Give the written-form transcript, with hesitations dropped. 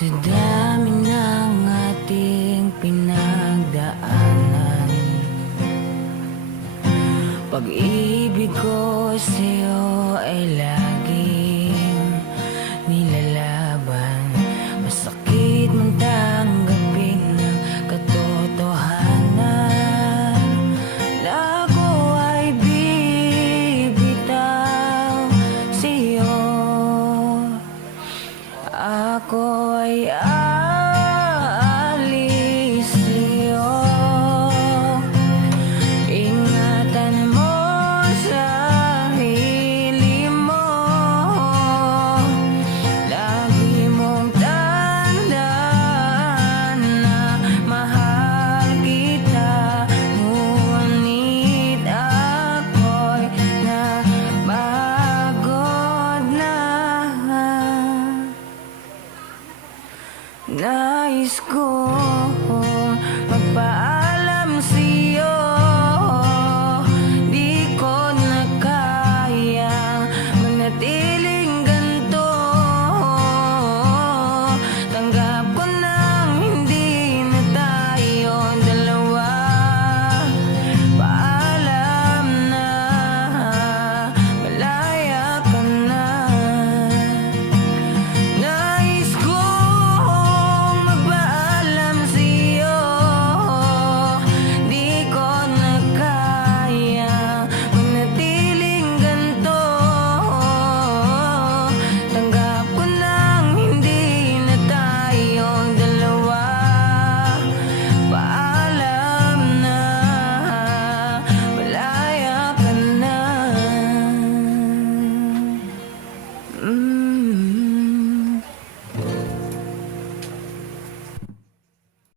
Sa dami ng ating pinagdaanan, pag-ibig ko sa'yo ay laging nilalaban. Masakit man tanggapin ang katotohanan na ako ay bibitaw sa'yo. Ako ay aalis sa'yo. Ingatan mo sarili mo. Lagi mong tandaan na mahal kita. Ngunit ako'y napagod na. Nais ko